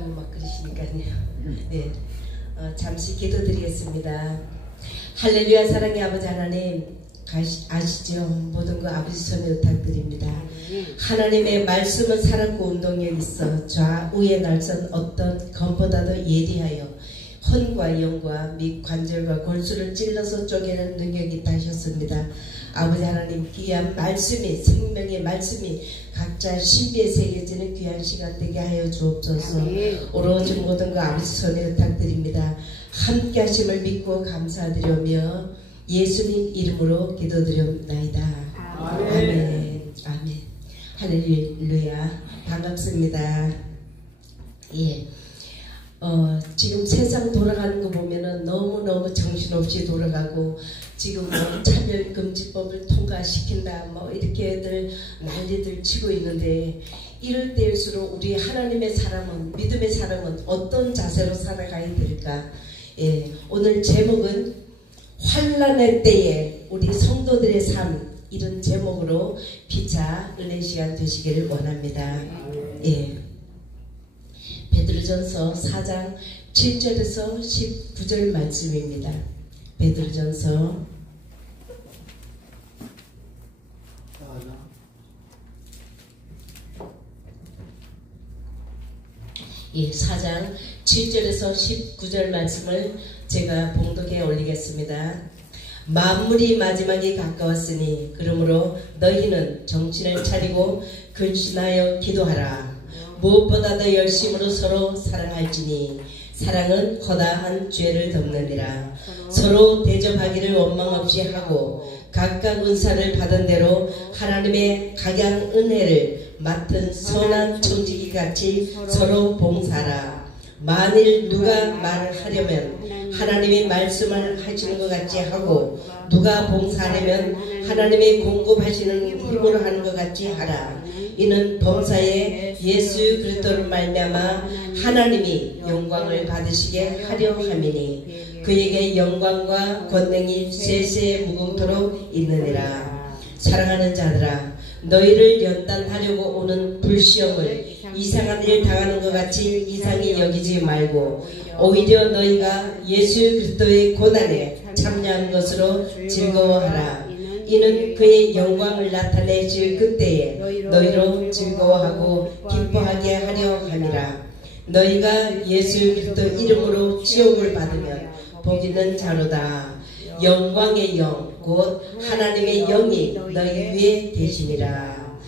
하라고 막 그러시니까요. 네, 잠시 기도드리겠습니다. 할렐루야. 사랑의 아버지 하나님, 아시죠? 모든 거 아버지 손에 부탁드립니다. 하나님의 말씀은 살았고 운동력 있어 좌우에 날선 어떤 검보다도 예리하여 혼과 영과 및 관절과 골수를 찔러서 쪼개는 능력이 있다 하셨습니다. 아버지 하나님, 귀한 말씀이, 생명의 말씀이 각자 신비에 새겨지는 귀한 시간 되게 하여 주옵소서. 오로지 모든 거 아버지 손에 부탁드립니다. 함께 하심을 믿고 감사드리며 예수님 이름으로 기도드립나이다. 아멘. 아멘. 할렐루야. 반갑습니다. 예. 지금 세상 돌아가는 거 보면은 너무너무 정신없이 돌아가고, 지금 뭐 차별금지법을 통과시킨다 뭐 이렇게들 난리들 치고 있는데, 이럴 때일수록 우리 하나님의 사람은, 믿음의 사람은 어떤 자세로 살아가야 될까? 예, 오늘 제목은 환난의 때에 우리 성도들의 삶, 이런 제목으로 피차 은혜 시간 되시기를 원합니다. 예. 베드로전서 4장 7절에서 19절 말씀입니다. 베드로전서 예, 4장 7절에서 19절 말씀을 제가 봉독해 올리겠습니다. 만물이 마지막이 가까웠으니 그러므로 너희는 정신을 차리고 근신하여 기도하라. 무엇보다도 열심으로 서로 사랑할지니 사랑은 허다한 죄를 덮느니라. 서로 대접하기를 원망 없이 하고 각각 은사를 받은 대로 하나님의 각양 은혜를 맡은 선한 청지기 같이 서로 봉사하라. 만일 누가 말을 하려면 하나님의 말씀을 하시는 것 같이 하고, 누가 봉사하려면 하나님의 공급하시는 힘으로 하는 것 같이 하라. 이는 범사에 예수 그리스도를 말미암아 하나님이 영광을 받으시게 하려 함이니 그에게 영광과 권능이 세세 무궁토록 있느니라. 사랑하는 자들아, 너희를 연단하려고 오는 불시험을 이상한 일 당하는 것 같이 이상히 여기지 말고 오히려 너희가 예수 그리스도의 고난에 참여한 것으로 즐거워하라. 이는 그의 영광을 나타내실 그때에 너희로 즐거워하고 기뻐하게 하려 함이라. 너희가 예수 그리스도 이름으로 지옥을 받으면 복 있는 자로다. 영광의 영 곧 하나님의 영이 너희 위에 계시니라.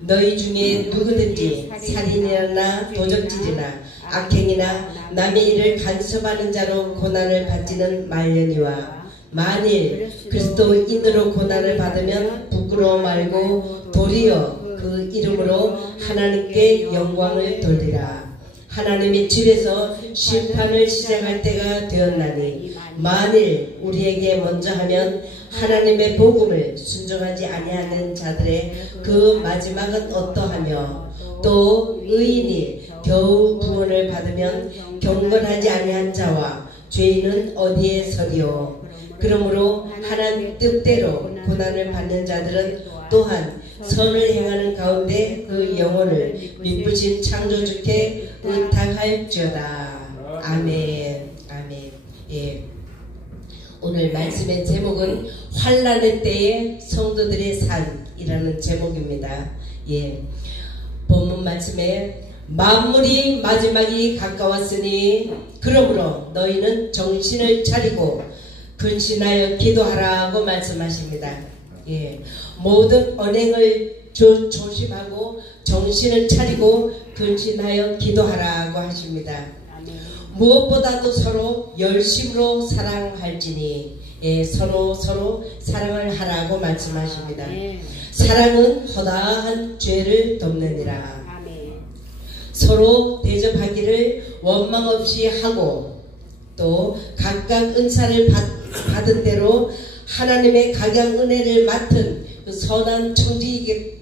너희 중에 누구든지 살인이나 도적질이나 악행이나 남의 일을 간섭하는 자로 고난을 받지는 말려니와, 만일 그리스도인으로 고난을 받으면 부끄러워 말고 도리어 그 이름으로 하나님께 영광을 돌리라. 하나님의 집에서 심판을 시작할 때가 되었나니 만일 우리에게 먼저 하면 하나님의 복음을 순종하지 아니하는 자들의 그 마지막은 어떠하며, 또 의인이 겨우 구원을 받으면 경건하지 아니한 자와 죄인은 어디에 서리요. 그러므로 하나님 뜻대로 고난을 받는 자들은 또한 선을 행하는 가운데 그 영혼을 미쁘신 창조주께 의탁할지어다. 아멘. 아멘. 예. 오늘 말씀의 제목은 환난의 때에 성도들의 삶이라는 제목입니다. 예. 본문 말씀에 만물이 마지막이 가까웠으니 그러므로 너희는 정신을 차리고 근신하여 기도하라고 말씀하십니다. 예. 모든 언행을 조심하고 정신을 차리고 근신하여 기도하라고 하십니다. 무엇보다도 서로 열심으로 사랑할지니, 예, 서로 사랑을 하라고 말씀하십니다. 사랑은 허다한 죄를 덮느니라. 서로 대접하기를 원망 없이 하고, 또 각각 은사를 받은 대로 하나님의 각양 은혜를 맡은 그 선한 청지기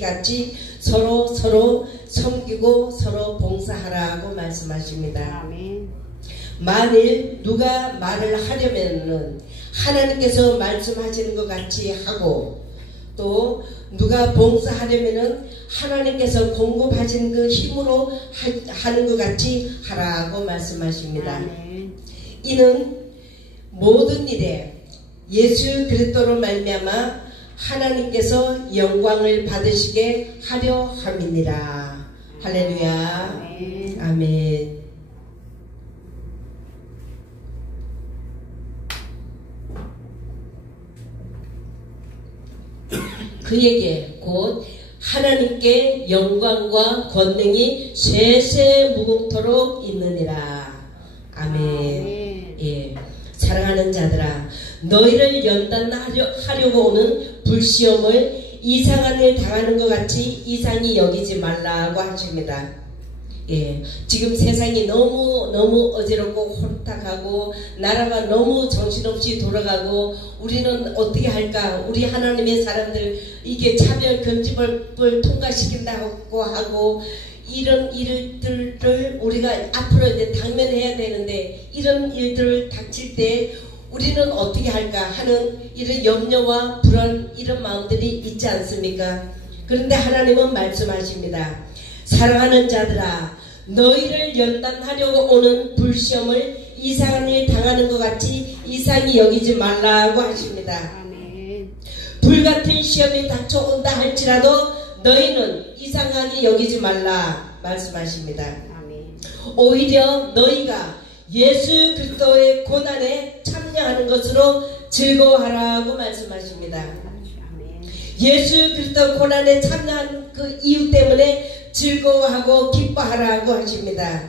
같이 서로 섬기고 서로 봉사하라고 말씀하십니다. 만일 누가 말을 하려면은 하나님께서 말씀하시는 것 같이 하고, 또 누가 봉사하려면은 하나님께서 공급하신 그 힘으로 하는 것 같이 하라고 말씀하십니다. 이는 모든 일에 예수 그리스도로 말미암아 하나님께서 영광을 받으시게 하려 함이니라. 할렐루야. 아멘. 그에게 곧 하나님께 영광과 권능이 세세무궁토록 있느니라. 아멘. 예. 사랑하는 자들아, 너희를 연단하려고 오는 불시험을 이상한 일 당하는 것 같이 이상히 여기지 말라고 하십니다. 예, 지금 세상이 너무 어지럽고 혼탁하고 나라가 너무 정신없이 돌아가고 우리는 어떻게 할까? 우리 하나님의 사람들 이게 차별 금지법을 통과시킨다고 하고 이런 일들을 우리가 앞으로 이제 당면해야 되는데 이런 일들을 닥칠 때 우리는 어떻게 할까 하는 이런 염려와 불안 이런 마음들이 있지 않습니까? 그런데 하나님은 말씀하십니다. 사랑하는 자들아, 너희를 연단하려고 오는 불시험을 이상한 일 당하는 것 같이 이상히 여기지 말라고 하십니다. 아멘. 불같은 시험이 닥쳐온다 할지라도 너희는 이상하게 여기지 말라 말씀하십니다. 아멘. 오히려 너희가 예수 그리스도의 고난에 참여하는 것으로 즐거워하라고 말씀하십니다. 아멘. 예수 그리스도 고난에 참여한 그 이유 때문에 즐거워하고 기뻐하라고 하십니다.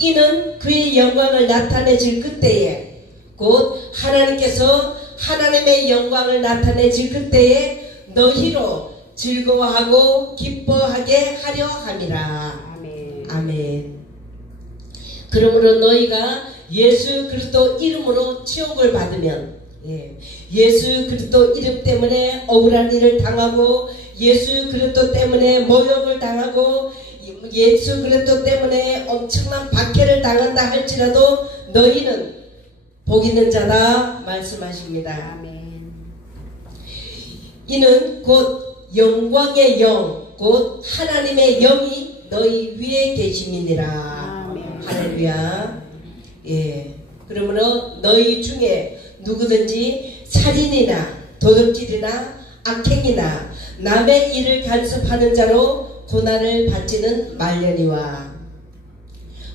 이는 그의 영광을 나타내실 그때에 곧 하나님께서 하나님의 영광을 나타내실 그때에 너희로 즐거워하고 기뻐하게 하려 함이라. 아멘. 아멘. 그러므로 너희가 예수 그리스도 이름으로 치욕을 받으면 예수 그리스도 이름 때문에 억울한 일을 당하고 예수 그리스도 때문에 모욕을 당하고 예수 그리스도 때문에 엄청난 박해를 당한다 할지라도 너희는 복 있는 자다 말씀하십니다. 아멘. 이는 곧 영광의 영, 곧 하나님의 영이 너희 위에 계심이니라. 할렐루야. 예. 그러므로 너희 중에 누구든지 살인이나 도둑질이나 악행이나 남의 일을 간섭하는 자로 고난을 받지는 말려니와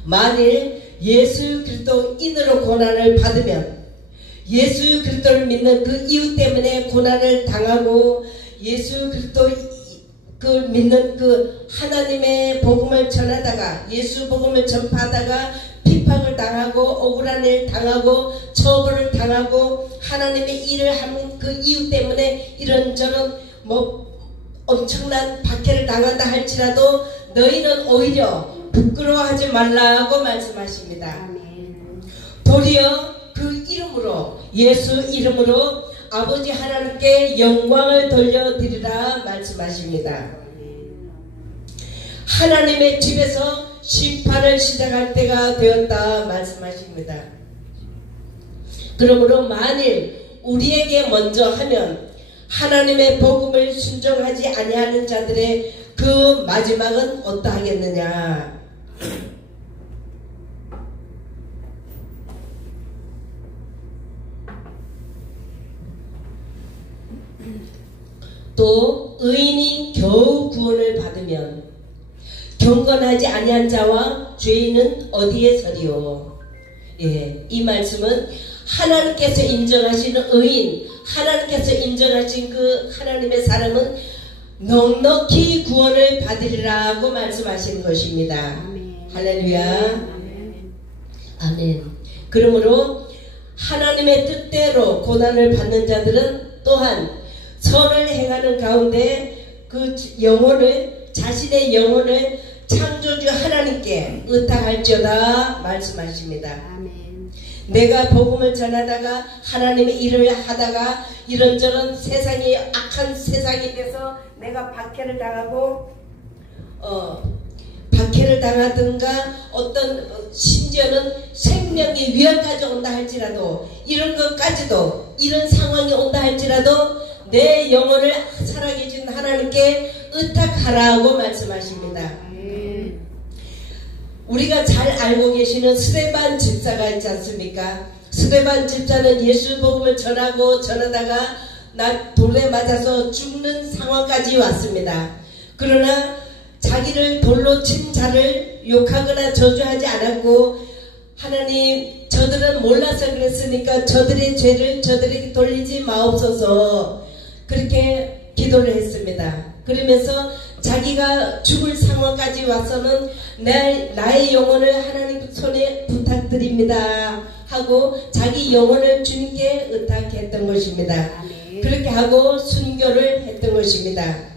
만일 예수 그리스도인으로 고난을 받으면 예수 그리스도를 믿는 그 이유 때문에 고난을 당하고 예수 그리스도 그 믿는 그 하나님의 복음을 전하다가 예수 복음을 전파하다가 핍박을 당하고 억울한 일 당하고 처벌을 당하고 하나님의 일을 하는 그 이유 때문에 이런저런 엄청난 박해를 당한다 할지라도 너희는 오히려 부끄러워하지 말라고 말씀하십니다. 도리어 그 이름으로 예수 이름으로 아버지 하나님께 영광을 돌려드리라 말씀하십니다. 하나님의 집에서 심판을 시작할 때가 되었다 말씀하십니다. 그러므로 만일 우리에게 먼저 하면 하나님의 복음을 순종하지 아니하는 자들의 그 마지막은 어떠하겠느냐. 또 의인이 겨우 구원을 받으면 경건하지 아니한 자와 죄인은 어디에 서리요. 예, 이 말씀은 하나님께서 인정하시는 의인, 하나님께서 인정하신 그 하나님의 사람은 넉넉히 구원을 받으리라고 말씀하시는 것입니다. 아멘. 할렐루야. 아멘. 아멘. 그러므로 하나님의 뜻대로 고난을 받는 자들은 또한 선을 행하는 가운데 그 영혼을 자신의 영혼을 창조주 하나님께 의탁할지어다 말씀하십니다. 아멘. 내가 복음을 전하다가 하나님의 일을 하다가 이런저런 세상이 악한 세상이 돼서 내가 박해를 당하고 박해를 당하든가 어떤 심지어는 생명의 위험까지 온다 할지라도 이런 것까지도 이런 상황이 온다 할지라도 내 영혼을 살아계신 하나님께 의탁하라고 말씀하십니다. 우리가 잘 알고 계시는 스데반 집사가 있지 않습니까? 스데반 집사는 예수 복음을 전하다가 돌에 맞아서 죽는 상황까지 왔습니다. 그러나 자기를 돌로 친 자를 욕하거나 저주하지 않았고, 하나님, 저들은 몰라서 그랬으니까 저들의 죄를 저들에게 돌리지 마옵소서, 그렇게 기도를 했습니다. 그러면서 자기가 죽을 상황까지 와서는 나의 영혼을 하나님 손에 부탁드립니다 하고 자기 영혼을 주님께 의탁했던 것입니다. 그렇게 하고 순교를 했던 것입니다.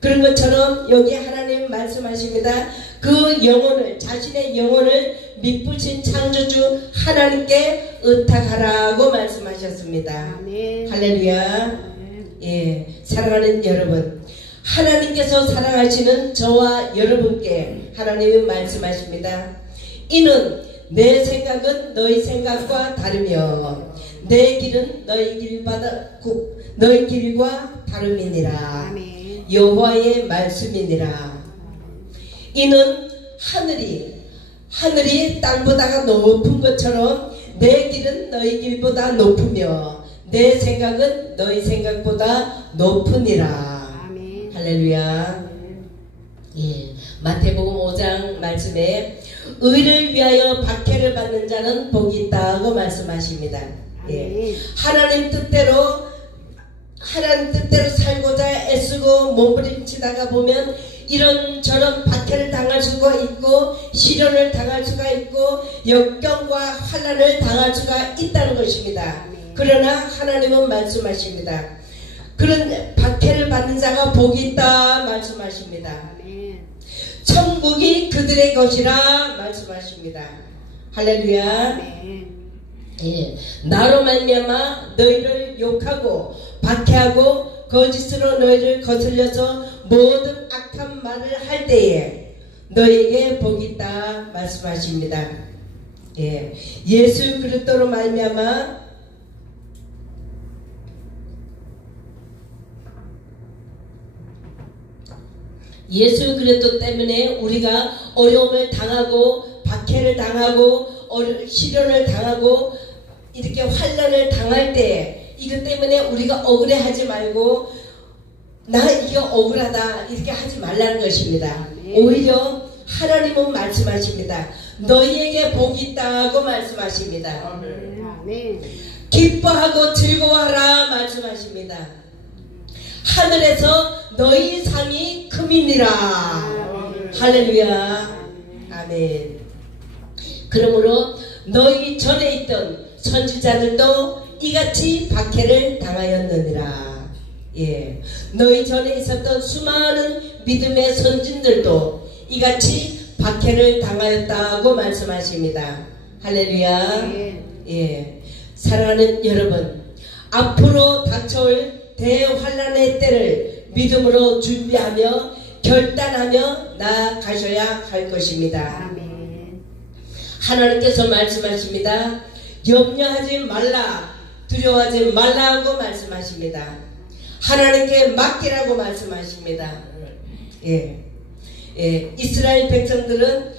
그런 것처럼 여기 하나님 말씀하십니다. 그 영혼을, 자신의 영혼을 미쁘신 창조주 하나님께 의탁하라고 말씀하셨습니다. 아멘. 할렐루야. 아멘. 예, 사랑하는 여러분, 하나님께서 사랑하시는 저와 여러분께 하나님이 말씀하십니다. 이는 내 생각은 너희 생각과 다르며 내 길은 너희 길과 다름이니라. 아멘. 여호와의 말씀이니라. 이는 하늘이 땅보다 높은 것처럼 내 길은 너희 길보다 높으며 내 생각은 너희 생각보다 높으니라. 아멘. 할렐루야. 예, 마태복음 5장 말씀에 의를 위하여 박해를 받는 자는 복이 있다고 말씀하십니다. 예, 하나님 뜻대로 살고자 애쓰고 몸부림치다가 보면 이런저런 박해를 당할 수가 있고 시련을 당할 수가 있고 역경과 환난을 당할 수가 있다는 것입니다. 그러나 하나님은 말씀하십니다. 그런 박해를 받는 자가 복이 있다 말씀하십니다. 천국이 그들의 것이라 말씀하십니다. 할렐루야. 예, 나로 말미암아 너희를 욕하고 박해하고 거짓으로 너희를 거슬려서 모든 악한 말을 할 때에 너희에게 복이 있다 말씀하십니다. 예, 예수 그리스도로 말미암아 예수 그리스도 때문에 우리가 어려움을 당하고 박해를 당하고 시련을 당하고 이렇게 환난을 당할 때 이것 때문에 우리가 억울해하지 말고 나 이게 억울하다 이렇게 하지 말라는 것입니다. 오히려 하나님은 말씀하십니다. 너희에게 복이 있다고 말씀하십니다. 기뻐하고 즐거워하라 말씀하십니다. 하늘에서 너희 상이 큼이니라. 할렐루야. 아멘. 그러므로 너희 전에 있던 선지자들도 이같이 박해를 당하였느니라. 예, 너희 전에 있었던 수많은 믿음의 선진들도 이같이 박해를 당하였다고 말씀하십니다. 할렐루야. 예, 사랑하는 여러분, 앞으로 닥쳐올 대환란의 때를 믿음으로 준비하며 결단하며 나아가셔야 할 것입니다. 하나님께서 말씀하십니다. 염려하지 말라, 두려워하지 말라고 말씀하십니다. 하나님께 맡기라고 말씀하십니다. 예, 이스라엘 백성들은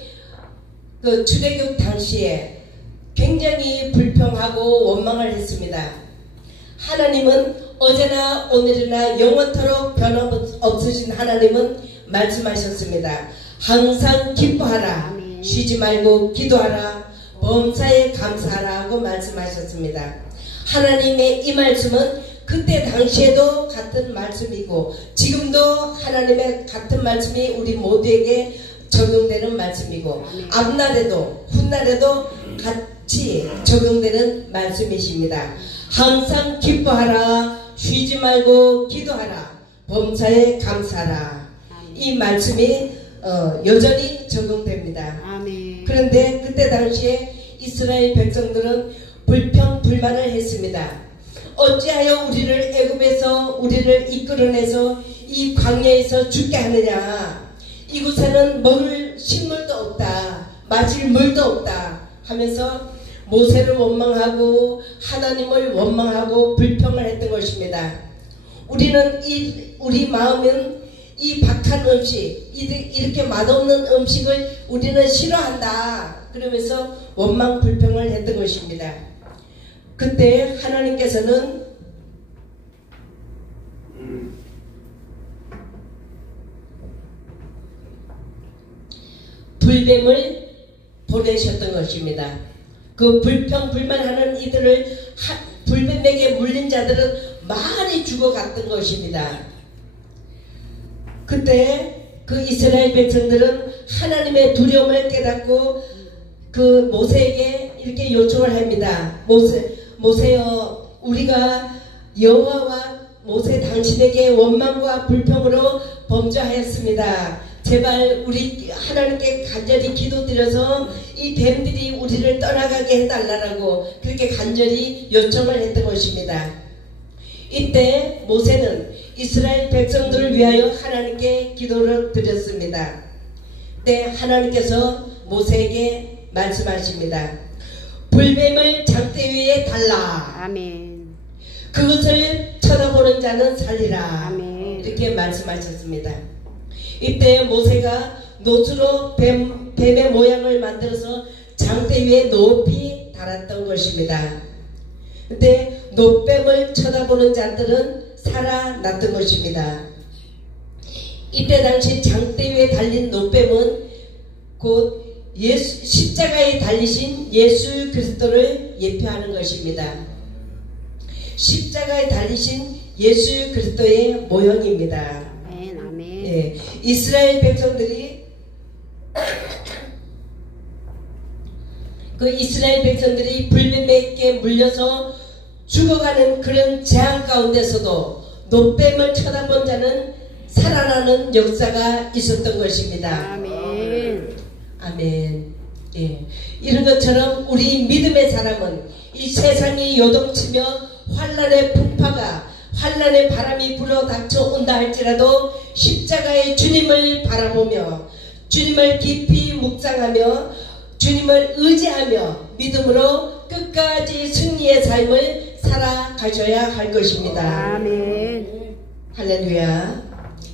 그 출애굽 당시에 굉장히 불평하고 원망을 했습니다. 하나님은 어제나 오늘이나 영원토록 변함없으신 하나님은 말씀하셨습니다. 항상 기뻐하라, 쉬지 말고 기도하라, 범사에 감사하라고 말씀하셨습니다. 하나님의 이 말씀은 그때 당시에도 같은 말씀이고 지금도 하나님의 같은 말씀이 우리 모두에게 적용되는 말씀이고 앞날에도 훗날에도 같이 적용되는 말씀이십니다. 항상 기뻐하라, 쉬지 말고 기도하라, 범사에 감사하라. 이 말씀이 여전히 적용됩니다. 그런데 그때 당시에 이스라엘 백성들은 불평불만을 했습니다. 어찌하여 우리를 애굽에서 우리를 이끌어내서 이 광야에서 죽게 하느냐. 이곳에는 먹을 식물도 없다, 마실 물도 없다 하면서 모세를 원망하고 하나님을 원망하고 불평을 했던 것입니다. 우리는 우리 마음은 이 박한 음식, 이렇게 맛없는 음식을 우리는 싫어한다. 그러면서 원망 불평을 했던 것입니다. 그때 하나님께서는 불뱀을 보내셨던 것입니다. 그 불평불만하는 이들을 불뱀에게 물린 자들은 많이 죽어갔던 것입니다. 그때 그 이스라엘 백성들은 하나님의 두려움을 깨닫고 그 모세에게 이렇게 요청을 합니다. 모세여, 우리가 여호와와 모세 당신에게 원망과 불평으로 범죄하였습니다. 제발 우리 하나님께 간절히 기도드려서 이 뱀들이 우리를 떠나가게 해달라고 그렇게 간절히 요청을 했던 것입니다. 이때 모세는 이스라엘 백성들을 위하여 하나님께 기도를 드렸습니다. 그때 하나님께서 모세에게 말씀하십니다. 불뱀을 장대 위에 달라. 아멘. 그것을 쳐다보는 자는 살리라. 아멘. 이렇게 말씀하셨습니다. 이때 모세가 놋으로 뱀의 모양을 만들어서 장대 위에 높이 달았던 것입니다. 그때 놋뱀을 쳐다보는 자들은 살아났던 것입니다. 이때 당시 장대 위에 달린 놋뱀은 곧 십자가에 달리신 예수 그리스도를 예표하는 것입니다. 십자가에 달리신 예수 그리스도의 모형입니다. 아멘. 아멘. 네, 이스라엘 백성들이 불뱀에게 물려서 죽어가는 그런 재앙 가운데서도 놋뱀을 쳐다본 자는 살아나는 역사가 있었던 것입니다. 아멘. 아멘. 예. 이런 것처럼 우리 믿음의 사람은 이 세상이 요동치며 환난의 풍파가 환난의 바람이 불어 닥쳐온다 할지라도 십자가의 주님을 바라보며 주님을 깊이 묵상하며 주님을 의지하며 믿음으로 끝까지 승리의 삶을 살아가셔야 할 것입니다. 아멘. 할렐루야.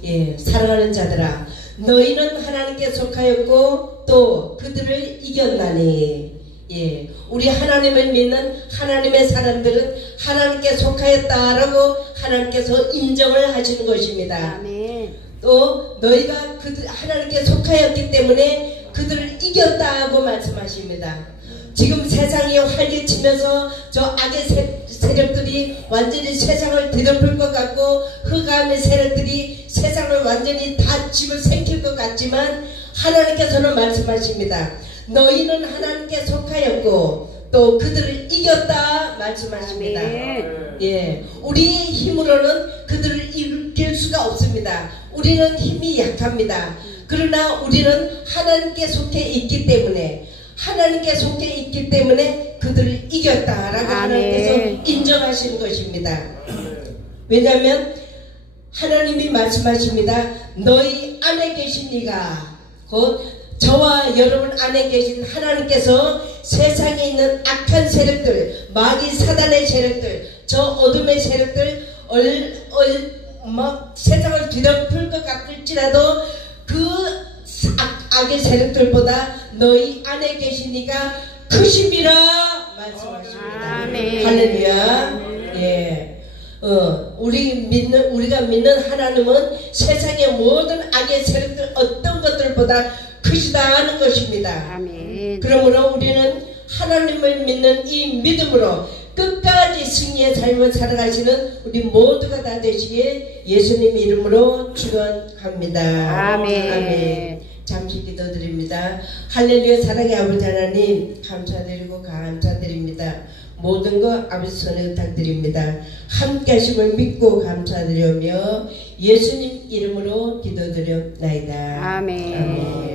예, 사랑하는 자들아, 너희는 하나님께 속하였고 또 그들을 이겼나니. 예, 우리 하나님을 믿는 하나님의 사람들은 하나님께 속하였다라고 하나님께서 인정을 하시는 것입니다. 아멘. 또 너희가 하나님께 속하였기 때문에 그들을 이겼다고 말씀하십니다. 지금 세상이 활개치면서 저 악의 세력들이 완전히 세상을 뒤덮을 것 같고 흑암의 세력들이 세상을 완전히 다 집을 삼킬 것 같지만 하나님께서는 말씀하십니다. 너희는 하나님께 속하였고 또 그들을 이겼다 말씀하십니다. 아멘. 예, 우리의 힘으로는 그들을 이길 수가 없습니다. 우리는 힘이 약합니다. 그러나 우리는 하나님께 속해 있기 때문에 그들을 이겼다라고 하나님께서 인정하시는 것입니다. 왜냐하면 하나님이 말씀하십니다. 너희 안에 계신 이가 곧 저와 여러분 안에 계신 하나님께서 세상에 있는 악한 세력들, 마귀 사단의 세력들, 저 어둠의 세력들 세상을 뒤덮을 것 같을지라도 그 악의 세력들보다 너희 안에 계신 이가 크심이라 말씀하십니다. 아멘. 할렐루야. 예. 우리가 믿는 하나님은 세상의 모든 악의 세력들 어떤 것들보다 크시다 하는 것입니다. 아멘. 그러므로 우리는 하나님을 믿는 이 믿음으로 끝까지 승리의 삶을 살아가시는 우리 모두가 다 되시기에 예수님 이름으로 축원합니다. 아멘. 아멘. 잠시 기도드립니다. 할렐루야. 사랑의 아버지 하나님 감사드리고 감사드립니다. 모든 것 아버지 손에 부탁드립니다. 함께 하심을 믿고 감사드리며 예수님 이름으로 기도드렸나이다. 아멘. 아멘.